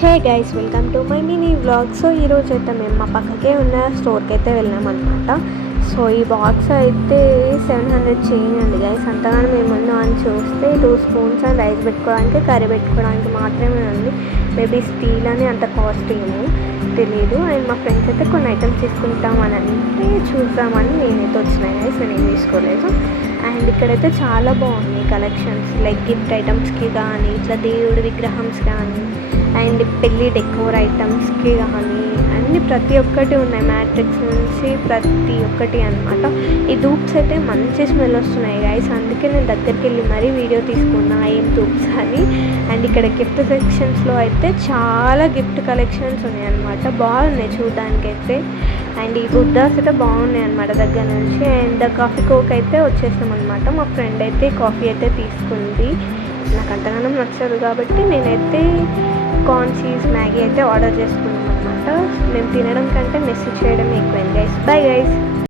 Hey guys, welcome to my mini vlog. So ఈరోజు అయితే మేము మా పక్కకే ఉన్న స్టోర్కి అయితే వెళ్ళామన్నమాట. సో ఈ బాక్స్ అయితే 700 చేయండి గైస్. అంతగానో మేము ముందు అని చూస్తే 2 స్పూన్స్ అండ్ రైస్ పెట్టుకోవడానికి, కర్రీ పెట్టుకోవడానికి మాత్రమే ఉంది. మేబీ స్టీల్ అని అంత కాస్ట్ ఏమో తెలియదు. అండ్ మా ఫ్రెండ్స్ అయితే కొన్ని ఐటమ్స్ తీసుకుంటామని అంటే చూద్దామని నేనైతే వచ్చినాయి గైస్. నేను ఏం తీసుకోలేదు. అండ్ ఇక్కడైతే చాలా బాగున్నాయి కలెక్షన్స్, లైక్ గిఫ్ట్ ఐటమ్స్కి కానీ, ఇట్లా దేవుడి విగ్రహంస్ కానీ, అండ్ పెళ్ళి డెకోర్ ఐటమ్స్కి కానీ అన్నీ ప్రతి ఒక్కటి ఉన్నాయి. మ్యాట్రిక్స్ నుంచి ప్రతి ఒక్కటి అనమాట. ఈ ధూప్స్ అయితే మంచి స్మెల్ వస్తున్నాయి గైస్. అందుకే నేను దగ్గరికి వెళ్ళి మరీ వీడియో తీసుకున్నా ఏం ధూప్స్ అని. అండ్ ఇక్కడ గిఫ్ట్ సెక్షన్స్లో అయితే చాలా గిఫ్ట్ కలెక్షన్స్ ఉన్నాయి అనమాట. బాగున్నాయి చూడడానికైతే. అండ్ ఈ బుద్ధాస్ అయితే బాగున్నాయి అనమాట దగ్గర నుంచి. అండ్ కాఫీ కోక్ అయితే వచ్చేసాం అనమాట. మా ఫ్రెండ్ అయితే కాఫీ అయితే తీసుకుంది. నాకు అంతగానో నచ్చదు కాబట్టి నేనైతే కార్న్ చీజ్ మ్యాగీ అయితే ఆర్డర్ చేసుకున్నాం అనమాట. మేము తినడం కంటే మెసేజ్ చేయడం ఎక్కువ. Guys, bye guys.